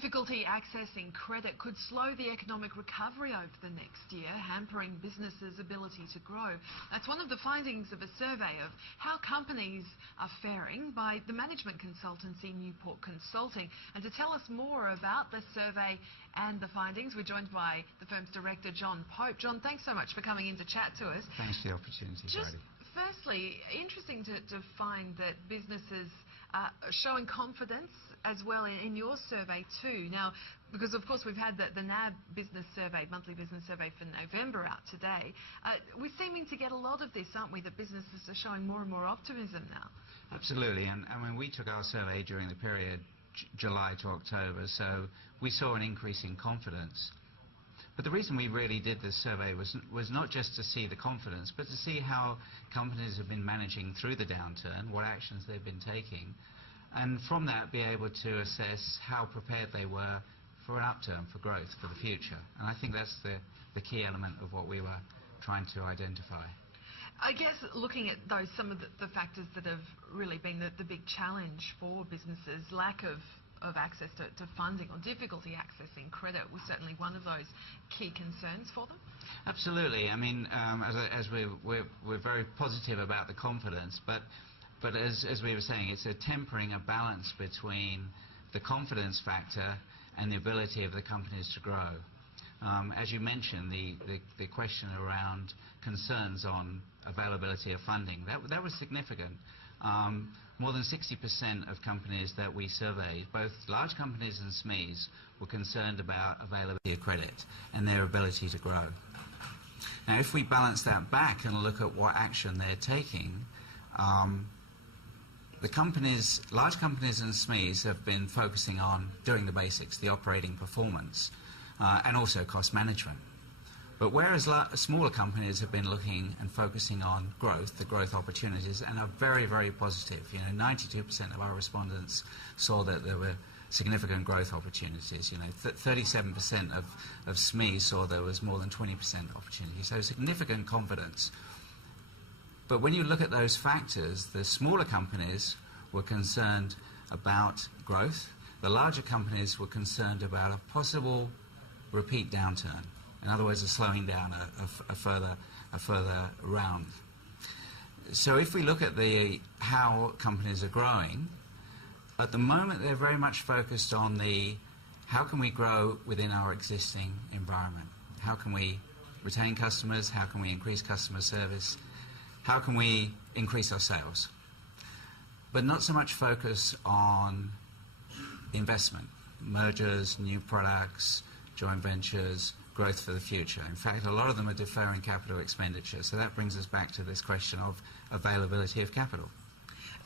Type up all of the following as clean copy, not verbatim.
Difficulty accessing credit could slow the economic recovery over the next year, hampering businesses' ability to grow. That's one of the findings of a survey of how companies are faring by the management consultancy Newport Consulting. And to tell us more about the survey and the findings, we're joined by the firm's director, John Pope. John, thanks so much for coming in to chat to us. Thanks for the opportunity, Bridie. Firstly, interesting to find that businesses are showing confidence as well in your survey too. Now, because of course we've had the NAB business survey, monthly business survey for November out today, we're seeming to get a lot of this, aren't we, that businesses are showing more and more optimism now? Absolutely, and when we took our survey during the period July to October, so we saw an increase in confidence. But the reason we really did this survey was not just to see the confidence, but to see how companies have been managing through the downturn, what actions they've been taking, and from that be able to assess how prepared they were for an upturn, for growth, for the future. And I think that's the key element of what we were trying to identify. I guess looking at those, some of the factors that have really been the big challenge for businesses, lack of access to funding or difficulty accessing credit was certainly one of those key concerns for them? Absolutely. I mean, as we're very positive about the confidence, but as we were saying, it's a tempering a balance between the confidence factor and the ability of the companies to grow. As you mentioned, the question around concerns on availability of funding, that was significant. More than 60% of companies that we surveyed, both large companies and SMEs, were concerned about availability of credit and their ability to grow. Now, if we balance that back and look at what action they're taking, the companies, large companies and SMEs, have been focusing on doing the basics, the operating performance, and also cost management. But whereas smaller companies have been looking and focusing on growth, the growth opportunities, and are very, very positive. You know, 92% of our respondents saw that there were significant growth opportunities. You know, 37% of SMEs saw there was more than 20% opportunity. So significant confidence. But when you look at those factors, the smaller companies were concerned about growth. The larger companies were concerned about a possible repeat downturn. In other words, a slowing down, a further round. So if we look at how companies are growing, at the moment they're very much focused on how can we grow within our existing environment? How can we retain customers? How can we increase customer service? How can we increase our sales? But not so much focus on investment, mergers, new products, joint ventures, growth for the future. In fact, a lot of them are deferring capital expenditure. So that brings us back to this question of availability of capital.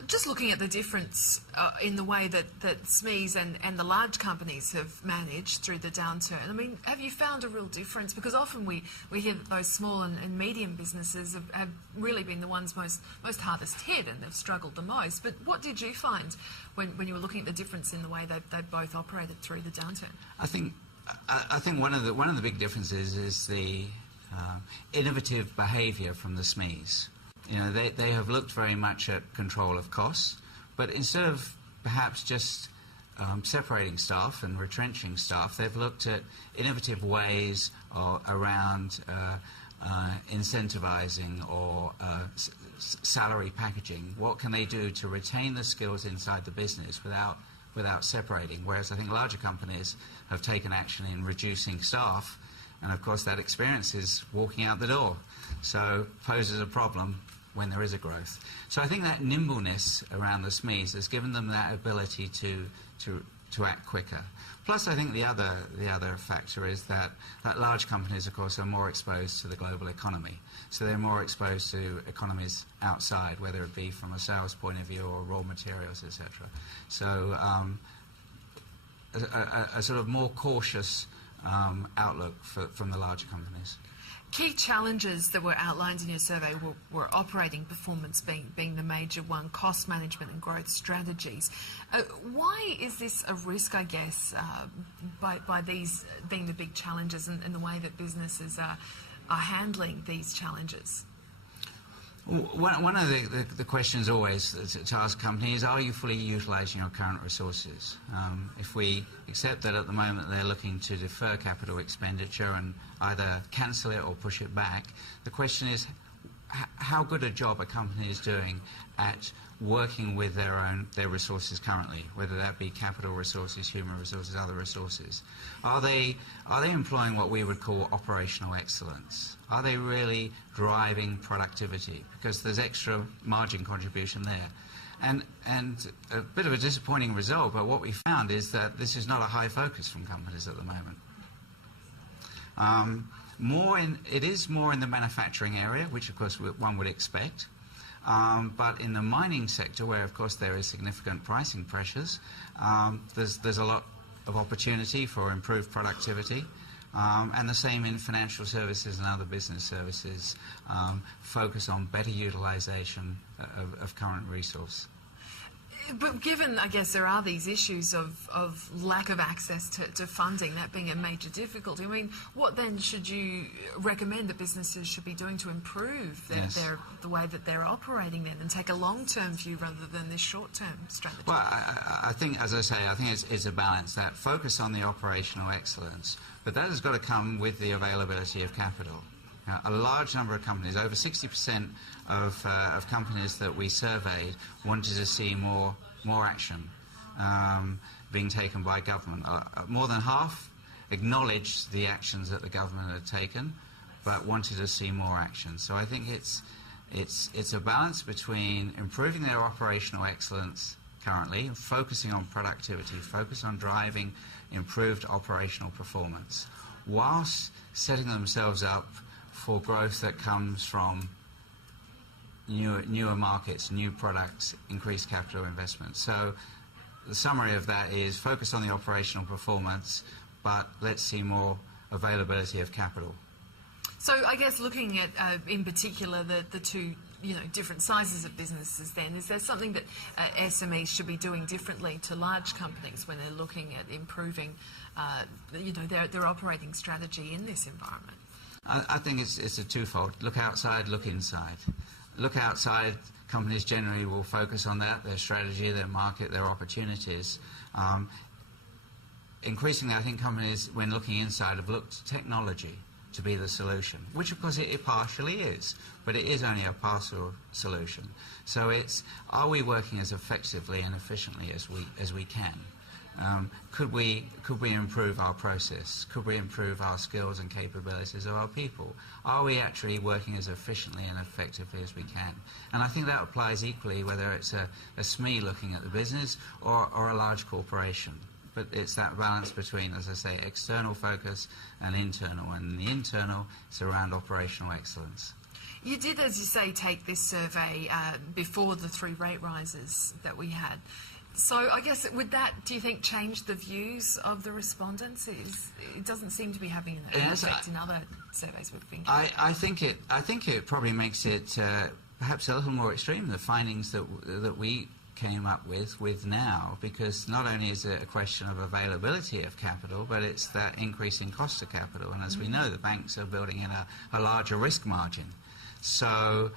Just looking at the difference in the way that SMEs and the large companies have managed through the downturn, I mean, have you found a real difference? Because often we hear that those small and medium businesses have really been the ones most hardest hit and they've struggled the most. But what did you find when you were looking at the difference in the way they both operated through the downturn? I think one of the big differences is the innovative behaviour from the SMEs. You know, they have looked very much at control of costs, but instead of perhaps just separating staff and retrenching staff, they've looked at innovative ways around incentivising or salary packaging. What can they do to retain the skills inside the business without separating? Whereas I think larger companies have taken action in reducing staff, and of course that experience is walking out the door. So poses a problem when there is a growth. So I think that nimbleness around the SMEs has given them that ability to act quicker. Plus, I think the other factor is that large companies, of course, are more exposed to the global economy. So they're more exposed to economies outside, whether it be from a sales point of view or raw materials, etc. So a sort of more cautious outlook from the larger companies. Key challenges that were outlined in your survey were operating performance being the major one, cost management and growth strategies. Why is this a risk, I guess, by these being the big challenges and the way that businesses are handling these challenges? One of the questions always to ask companies, are you fully utilising your current resources? If we accept that at the moment they're looking to defer capital expenditure and either cancel it or push it back, the question is how good a job a company is doing at working with their resources currently, whether that be capital resources, human resources, other resources. Are they employing what we would call operational excellence? Are they really driving productivity? Because there's extra margin contribution there. And a bit of a disappointing result, but what we found is that this is not a high focus from companies at the moment. It is more in the manufacturing area, which of course one would expect. But in the mining sector, where of course there is significant pricing pressures, there's a lot of opportunity for improved productivity. And the same in financial services and other business services, focus on better utilisation of current resource. But given, I guess, there are these issues of lack of access to funding, that being a major difficulty, I mean, what then should you recommend that businesses should be doing to improve the way that they're operating then, and take a long-term view rather than this short-term strategy? Well, I think, as I say, I think it's a balance, that focus on the operational excellence, but that has got to come with the availability of capital. A large number of companies, over 60% of companies that we surveyed, wanted to see more action being taken by government. More than half acknowledged the actions that the government had taken, but wanted to see more action. So I think it's a balance between improving their operational excellence currently, and focusing on productivity, focus on driving improved operational performance, whilst setting themselves up for growth that comes from newer markets, new products, increased capital investment. So the summary of that is focus on the operational performance, but let's see more availability of capital. So I guess looking at, in particular, the two different sizes of businesses then, is there something that SMEs should be doing differently to large companies when they're looking at improving their operating strategy in this environment? I think it's a twofold. Look outside, look inside. Look outside, companies generally will focus on that, their strategy, their market, their opportunities. Increasingly, I think companies, when looking inside, have looked to technology to be the solution, which of course it partially is, but it is only a partial solution. So are we working as effectively and efficiently as we can? Could we improve our process? Could we improve our skills and capabilities of our people? Are we actually working as efficiently and effectively as we can? And I think that applies equally whether it's a SME looking at the business or a large corporation. But it's that balance between, as I say, external focus and internal. And the internal is around operational excellence. You did, as you say, take this survey before the 3 rate rises that we had. So I guess would that, do you think, change the views of the respondents? It doesn't seem to be having an effect in other surveys we've been doing. I think it probably makes it perhaps a little more extreme, the findings that we came up with now, because not only is it a question of availability of capital, but it's that increasing cost of capital. And as we know, the banks are building in a larger risk margin. So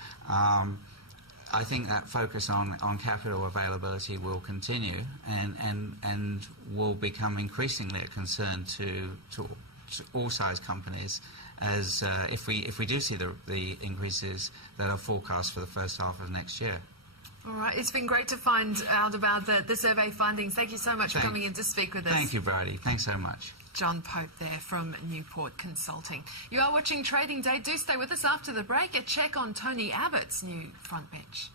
I think that focus on capital availability will continue and will become increasingly a concern to all size companies, as if we do see the increases that are forecast for the first half of next year. All right, it's been great to find out about the survey findings. Thank you so much for coming in to speak with us. Thank you, Bridie. Thanks so much. John Pope there from Newport Consulting. You are watching Trading Day. Do stay with us after the break. A check on Tony Abbott's new front bench.